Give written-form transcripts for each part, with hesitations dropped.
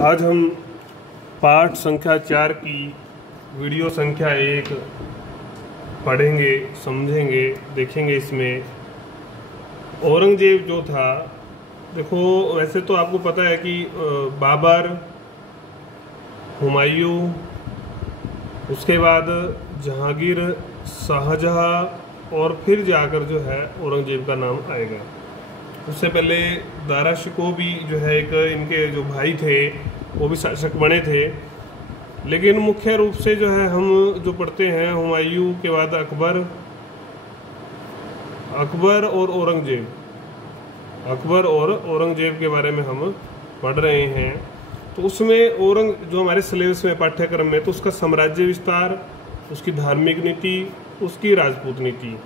आज हम पाठ संख्या 4 की वीडियो संख्या 1 पढ़ेंगे, समझेंगे, देखेंगे। इसमें औरंगजेब जो था, देखो वैसे तो आपको पता है कि बाबर, हुमायूं, उसके बाद जहांगीर, शाहजहां और फिर जाकर जो है औरंगजेब का नाम आएगा। उससे पहले दारा शिकोह भी जो है एक इनके जो भाई थे वो भी शासक बने थे। लेकिन मुख्य रूप से जो है हम जो पढ़ते हैं हुमायूं के बाद अकबर और औरंगजेब, अकबर और औरंगजेब के बारे में हम पढ़ रहे हैं। तो उसमें जो हमारे सिलेबस में पाठ्यक्रम में, तो उसका साम्राज्य विस्तार, उसकी धार्मिक नीति, उसकी राजपूत नीति।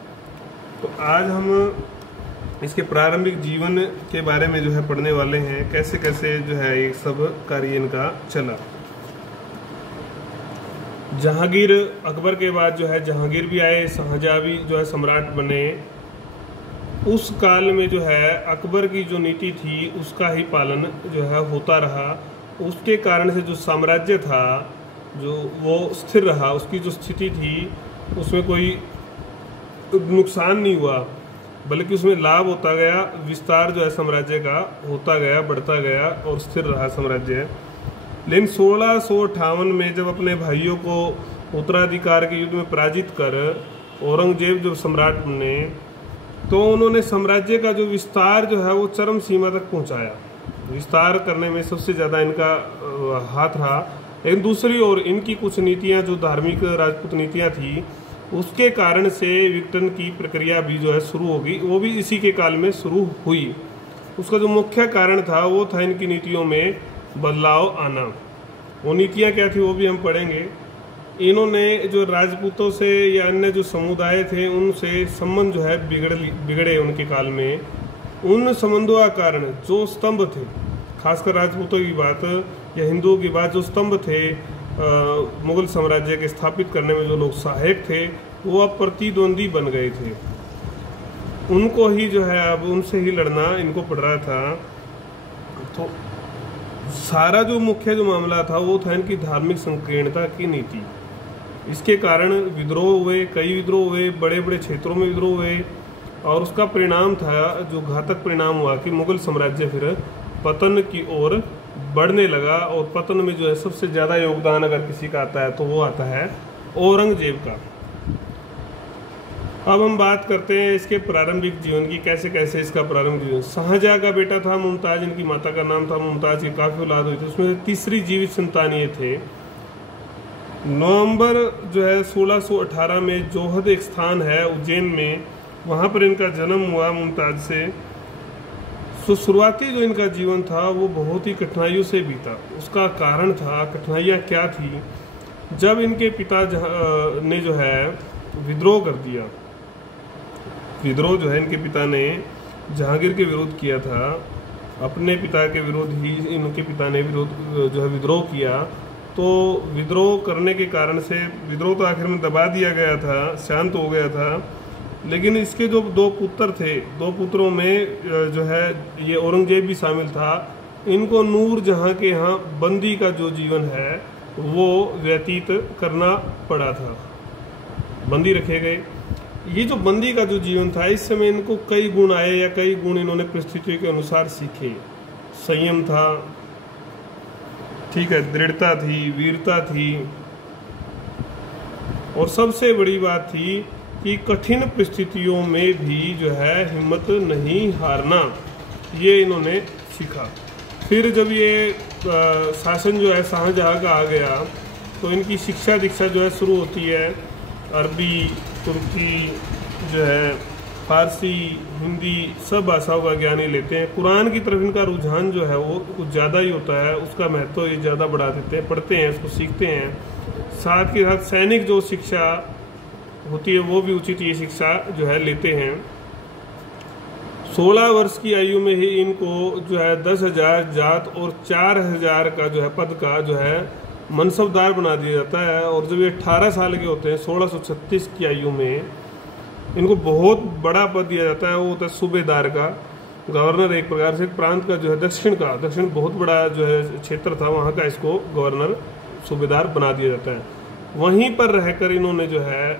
तो आज हम इसके प्रारंभिक जीवन के बारे में जो है पढ़ने वाले हैं, कैसे कैसे जो है ये सब कार्य इनका चला। जहांगीर, अकबर के बाद जो है जहांगीर भी आए, शाहजहां भी जो है सम्राट बने। उस काल में जो है अकबर की जो नीति थी उसका ही पालन जो है होता रहा। उसके कारण से जो साम्राज्य था जो वो स्थिर रहा, उसकी जो स्थिति थी उसमें कोई नुकसान नहीं हुआ, बल्कि उसमें लाभ होता गया, विस्तार जो है साम्राज्य का होता गया, बढ़ता गया और स्थिर रहा साम्राज्य। लेकिन 1658 में जब अपने भाइयों को उत्तराधिकार के युद्ध में पराजित कर औरंगजेब जब सम्राट बने, तो उन्होंने साम्राज्य का जो विस्तार जो है वो चरम सीमा तक पहुंचाया। विस्तार करने में सबसे ज़्यादा इनका हाथ रहा। लेकिन दूसरी ओर इनकी कुछ नीतियां जो धार्मिक राजपूत नीतियां थी, उसके कारण से विघटन की प्रक्रिया भी जो है शुरू होगी, वो भी इसी के काल में शुरू हुई। उसका जो मुख्य कारण था वो था इनकी नीतियों में बदलाव आना। वो नीतियां क्या थी वो भी हम पढ़ेंगे। इन्होंने जो राजपूतों से या अन्य जो समुदाय थे उनसे संबंध जो है बिगड़े उनके काल में। उन संबंधों का कारण जो स्तंभ थे, खासकर राजपूतों की बात या हिंदुओं की बात, जो स्तंभ थे मुगल साम्राज्य के स्थापित करने में जो लोग सहायक थे, वो अब प्रतिद्वंदी बन गए थे। उनको ही जो है अब उनसे ही लड़ना इनको पड़ रहा था। तो सारा जो मुख्य जो मामला था वो था इनकी धार्मिक संकीर्णता की नीति। इसके कारण विद्रोह हुए, कई विद्रोह हुए, बड़े बड़े क्षेत्रों में विद्रोह हुए, और उसका परिणाम था, जो घातक परिणाम हुआ कि मुगल साम्राज्य फिर पतन की ओर बढ़ने लगा। और पतन में जो है सबसे ज़्यादा योगदान अगर किसी का आता है तो वो आता है औरंगजेब का। अब हम बात करते हैं इसके प्रारंभिक जीवन की, कैसे कैसे इसका प्रारंभिक जीवन। शाहजहां का बेटा था मुमताज, इनकी माता का नाम था मुमताज की काफ़ी औलाद हुई थी, उसमें से तीसरी जीवित संतान ये थे। नवंबर जो है 1618 में जोहद एक स्थान है उज्जैन में, वहाँ पर इनका जन्म हुआ मुमताज से। तो शुरुआती जो इनका जीवन था वो बहुत ही कठिनाइयों से बीता। उसका कारण था, कठिनाइयाँ क्या थी, जब इनके पिता ने जो है विद्रोह कर दिया। विद्रोह जो है इनके पिता ने जहांगीर के विरोध किया था, अपने पिता के विरोध ही इनके पिता ने जो है विद्रोह किया। तो विद्रोह करने के कारण से विद्रोह तो आखिर में दबा दिया गया था, शांत हो गया था। लेकिन इसके जो दो पुत्र थे, दो पुत्रों में जो है ये औरंगजेब भी शामिल था। इनको नूर जहां के यहाँ बंदी का जो जीवन है वो व्यतीत करना पड़ा था, बंदी रखे गए। ये जो बंदी का जो जीवन था, इस समय इनको कई गुण आए या कई गुण इन्होंने परिस्थितियों के अनुसार सीखे। संयम था, ठीक है, दृढ़ता थी, वीरता थी, और सबसे बड़ी बात थी कि कठिन परिस्थितियों में भी जो है हिम्मत नहीं हारना, ये इन्होंने सीखा। फिर जब ये शासन जो है शाहजहां का आ गया, तो इनकी शिक्षा दीक्षा जो है शुरू होती है। अरबी, तुर्की, जो है फारसी, हिंदी, सब भाषाओं का ज्ञान ही लेते हैं। कुरान की तरफ इनका रुझान जो है वो कुछ ज़्यादा ही होता है, उसका महत्व ये ज़्यादा बढ़ा देते हैं, पढ़ते हैं, उसको सीखते हैं। साथ के साथ सैनिक जो शिक्षा होती है वो भी उचित ये शिक्षा जो है लेते हैं। 16 वर्ष की आयु में ही इनको जो है 10,000 जात और 4,000 का जो है पद का जो है मनसबदार बना दिया जाता है। और जब ये 18 साल के होते हैं, 1636 की आयु में, इनको बहुत बड़ा पद दिया जाता है, वो होता है सूबेदार का। गवर्नर एक प्रकार से प्रांत का जो है दक्षिण बहुत बड़ा जो है क्षेत्र था, वहाँ का इसको गवर्नर सूबेदार बना दिया जाता है। वहीं पर रहकर इन्होंने जो है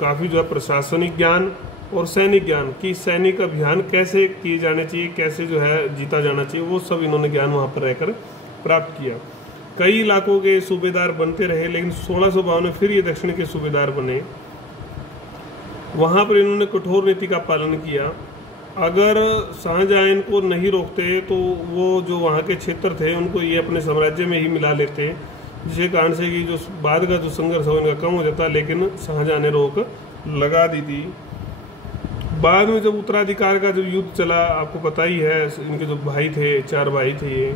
काफ़ी जो है प्रशासनिक ज्ञान और सैनिक ज्ञान की, सैनिक अभियान कैसे किए जाने चाहिए, कैसे जो है जीता जाना चाहिए, वो सब इन्होंने ज्ञान वहाँ पर रहकर प्राप्त किया। कई इलाकों के सूबेदार बनते रहे, लेकिन 1652 में फिर ये दक्षिण के सूबेदार बने। वहाँ पर इन्होंने कठोर नीति का पालन किया। अगर शाहजहां इनको नहीं रोकते तो वो जो वहाँ के क्षेत्र थे उनको ये अपने साम्राज्य में ही मिला लेते, जिसके कारण से कि जो बाद का जो संघर्ष हो इनका कम हो जाता, लेकिन शाहजहां ने रोक लगा दी थी। बाद में जब उत्तराधिकार का जो युद्ध चला, आपको पता ही है, इनके जो भाई थे, 4 भाई थे ये,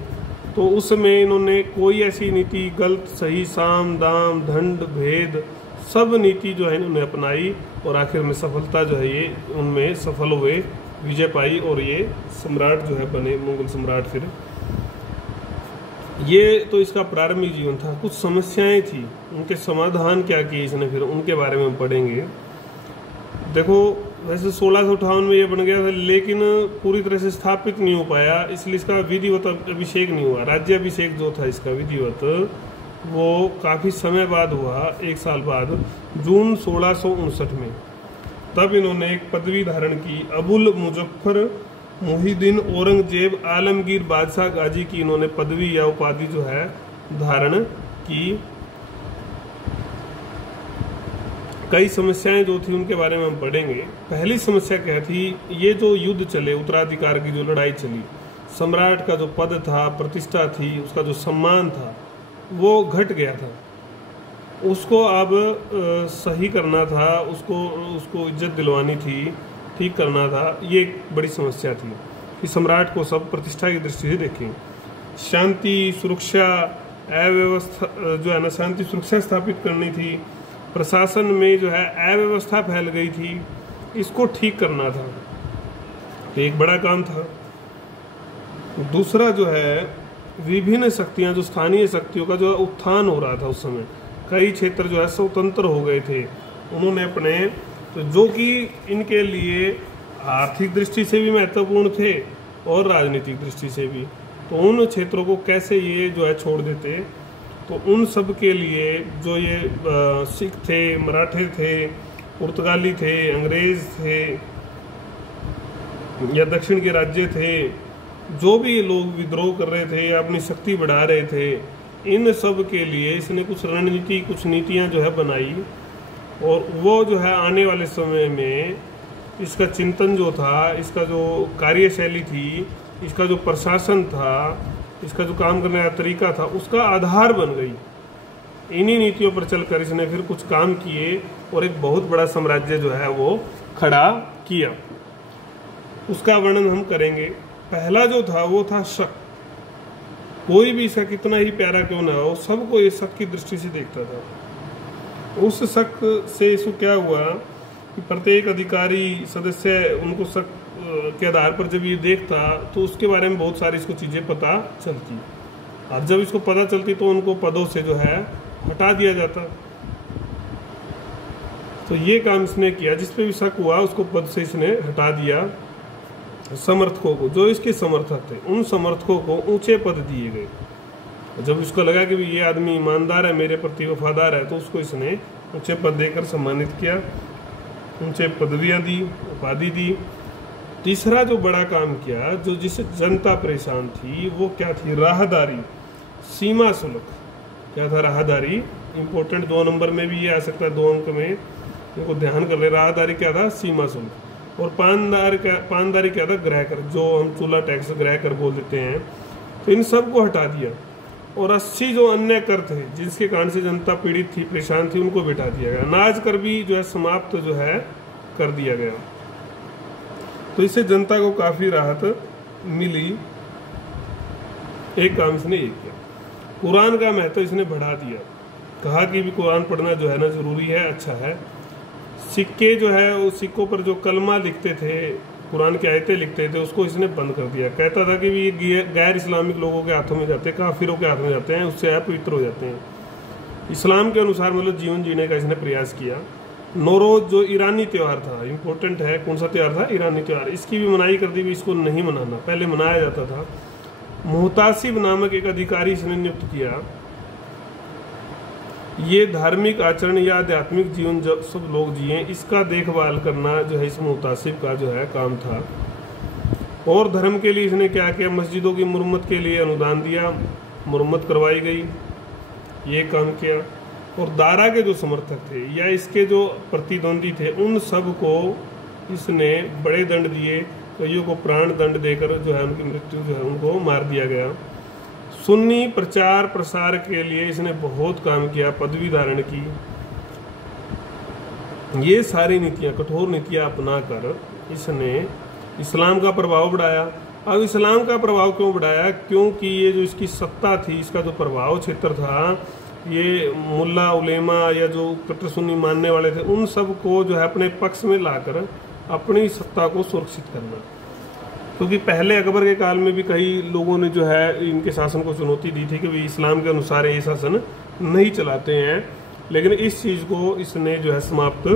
तो उस समय इन्होंने कोई ऐसी नीति, गलत सही, साम दाम दंड भेद, सब नीति जो है इन्होंने अपनाई और आखिर में सफलता जो है ये उनमें सफल हुए, विजय पाई और ये सम्राट जो है बने, मुगल सम्राट। फिर ये तो इसका प्रारंभिक जीवन था। कुछ समस्याएं थी, उनके समाधान क्या किए इसने, फिर उनके बारे में हम पढ़ेंगे। देखो, वैसे 1658 में ये बन गया था, लेकिन पूरी तरह से स्थापित नहीं हो पाया, इसलिए इसका विधिवत अभिषेक नहीं हुआ। राज्याभिषेक जो था इसका विधिवत, वो काफ़ी समय बाद हुआ, 1 साल बाद, जून 1659 में। तब इन्होंने एक पदवी धारण की, अबुल मुजफ्फर मुहिद्दीन औरंगजेब आलमगीर बादशाह गाजी की इन्होंने पदवी या उपाधि जो है धारण की। कई समस्याएं जो थी उनके बारे में हम पढ़ेंगे। पहली समस्या क्या थी, ये जो युद्ध चले, उत्तराधिकार की जो लड़ाई चली, सम्राट का जो पद था, प्रतिष्ठा थी, उसका जो सम्मान था, वो घट गया था। उसको अब सही करना था, उसको इज्जत दिलवानी थी, ठीक करना था। ये एक बड़ी समस्या थी कि सम्राट को सब प्रतिष्ठा की दृष्टि से देखें। शांति सुरक्षा अव्यवस्था जो है ना, शांति सुरक्षा स्थापित करनी थी। प्रशासन में जो है अव्यवस्था फैल गई थी, इसको ठीक करना था, एक बड़ा काम था। दूसरा जो है, विभिन्न शक्तियां, जो स्थानीय शक्तियों का जो उत्थान हो रहा था उस समय, कई क्षेत्र जो है स्वतंत्र हो गए थे। उन्होंने अपने, तो जो कि इनके लिए आर्थिक दृष्टि से भी महत्वपूर्ण थे और राजनीतिक दृष्टि से भी, तो उन क्षेत्रों को कैसे ये जो है छोड़ देते। तो उन सब के लिए जो ये सिख थे, मराठे थे, पुर्तगाली थे, अंग्रेज थे या दक्षिण के राज्य थे, जो भी लोग विद्रोह कर रहे थे या अपनी शक्ति बढ़ा रहे थे, इन सब के लिए इसने कुछ रणनीति, कुछ नीतियां जो है बनाई। और वो जो है आने वाले समय में इसका चिंतन जो था, इसका जो कार्यशैली थी, इसका जो प्रशासन था, इसका जो काम करने का तरीका था, उसका आधार बन गई। इन्हीं नीतियों पर चलकर इसने फिर कुछ काम किए और एक बहुत बड़ा साम्राज्य जो है वो खड़ा किया। उसका वर्णन हम करेंगे। पहला जो था वो था शक। कोई भी इसका कितना ही प्यारा क्यों ना हो, सबको ये शक की दृष्टि से देखता था। उस शक से इसको क्या हुआ कि प्रत्येक अधिकारी सदस्य उनको शक के आधार पर जब ये देखता तो उसके बारे में बहुत सारी इसको चीज़ें पता चलती, और जब इसको पता चलती तो उनको पदों से जो है हटा दिया जाता। तो ये काम इसने किया, जिस पे भी शक हुआ उसको पद से इसने हटा दिया। समर्थकों को, जो इसके समर्थक थे, उन समर्थकों को ऊंचे पद दिए गए। जब इसको लगा कि ये आदमी ईमानदार है, मेरे प्रति वफादार है, तो उसको इसने ऊंचे पद देकर सम्मानित किया, ऊंचे पदवियां दी, उपाधि दी। तीसरा जो बड़ा काम किया, जो जिससे जनता परेशान थी, वो क्या थी, राहदारी, सीमा शुल्क। क्या था राहदारी, इंपॉर्टेंट 2 नंबर में भी ये आ सकता है, 2 अंक में, इनको ध्यान कर ले। राहदारी क्या था, सीमा शुल्क। और पानदारी क्या था, गृह कर, जो हम चूल्हा टैक्स गृह कर बोल देते हैं। तो इन सब को हटा दिया और 80 जो अन्य कर थे जिसके कारण से जनता पीड़ित थी, परेशान थी, उनको बिठा दिया गया। अनाज कर भी जो है समाप्त जो है कर दिया गया। तो इससे जनता को काफी राहत मिली। एक काम इसने ये किया, कुरान का महत्व इसने बढ़ा दिया। कहा कि भी कुरान पढ़ना जो है ना जरूरी है, अच्छा है। सिक्के जो है, उस सिक्कों पर जो कलमा लिखते थे, कुरान की आयतें लिखते थे, उसको इसने बंद कर दिया। कहता था कि ये गैर इस्लामिक लोगों के हाथों में जाते हैं, काफिरों के हाथ में जाते हैं, उससे अपवित्र हो जाते हैं। इस्लाम के अनुसार मतलब जीवन जीने का इसने प्रयास किया। नौरोज जो ईरानी त्यौहार था, इम्पोर्टेंट है, कौन सा त्यौहार था? ईरानी त्यौहार। इसकी भी मनाही कर दी गई, इसको नहीं मनाना, पहले मनाया जाता था। मुहतासिब नामक एक अधिकारी इसने नियुक्त किया। ये धार्मिक आचरण या आध्यात्मिक जीवन जो सब लोग जिए, इसका देखभाल करना जो है इस मुहतासिब का जो है काम था। और धर्म के लिए इसने क्या किया? मस्जिदों की मुरम्मत के लिए अनुदान दिया, मुरम्मत करवाई गई, ये काम किया। और दारा के जो समर्थक थे या इसके जो प्रतिद्वंदी थे, उन सब को इसने बड़े दंड दिए, कईयों को प्राण दंड देकर जो है उनकी मृत्यु जो है उनको मार दिया गया। सुन्नी प्रचार प्रसार के लिए इसने बहुत काम किया, पदवी धारण की। ये सारी नीतियां, कठोर नीतियां अपनाकर इसने इस्लाम का प्रभाव बढ़ाया। अब इस्लाम का प्रभाव क्यों बढ़ाया? क्योंकि ये जो इसकी सत्ता थी, इसका जो प्रभाव क्षेत्र था, ये मुल्ला उलेमा या जो कट्टर सुन्नी मानने वाले थे, उन सब को जो है अपने पक्ष में लाकर अपनी सत्ता को सुरक्षित करना। क्योंकि पहले अकबर के काल में भी कई लोगों ने जो है इनके शासन को चुनौती दी थी कि भाई इस्लाम के अनुसार ये शासन नहीं चलाते हैं, लेकिन इस चीज़ को इसने जो है समाप्त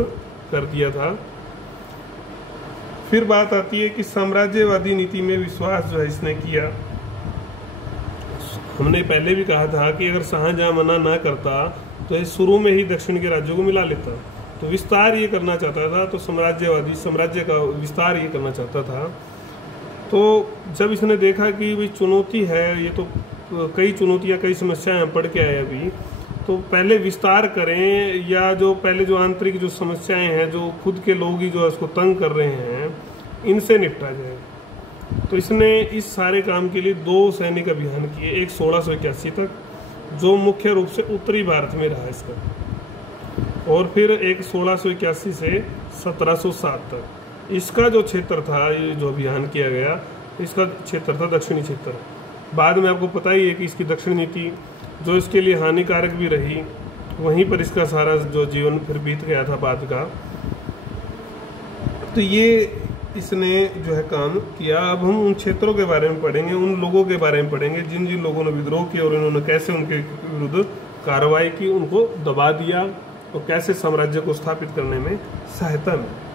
कर दिया था। फिर बात आती है कि साम्राज्यवादी नीति में विश्वास जो है इसने किया। हमने पहले भी कहा था कि अगर शाहजहां मना ना करता तो ये शुरू में ही दक्षिण के राज्यों को मिला लेता। तो विस्तार ये करना चाहता था, तो साम्राज्य का विस्तार ये करना चाहता था। तो जब इसने देखा कि भाई चुनौती है, ये तो कई चुनौतियां, कई समस्याएं पड़ के आए अभी, तो पहले विस्तार करें, या जो पहले जो आंतरिक जो समस्याएं हैं, जो खुद के लोग ही जो है उसको तंग कर रहे हैं, इनसे निपटा जाए। तो इसने इस सारे काम के लिए 2 सैनिक अभियान किए, एक 1681 तक जो मुख्य रूप से उत्तरी भारत में रहा इसका, और फिर एक 1681 से 1707 तक। इसका जो क्षेत्र था, ये जो अभियान किया गया, इसका क्षेत्र था दक्षिणी क्षेत्र। बाद में आपको पता ही है कि इसकी दक्षिण नीति जो इसके लिए हानिकारक भी रही, वहीं पर इसका सारा जो जीवन फिर बीत गया था बाद का। तो ये इसने जो है काम किया। अब हम उन क्षेत्रों के बारे में पढ़ेंगे, उन लोगों के बारे में पढ़ेंगे जिन जिन लोगों ने विद्रोह किया और इन्होंने कैसे उनके विरुद्ध कार्रवाई की, उनको दबा दिया और कैसे साम्राज्य को स्थापित करने में सहायता मिली।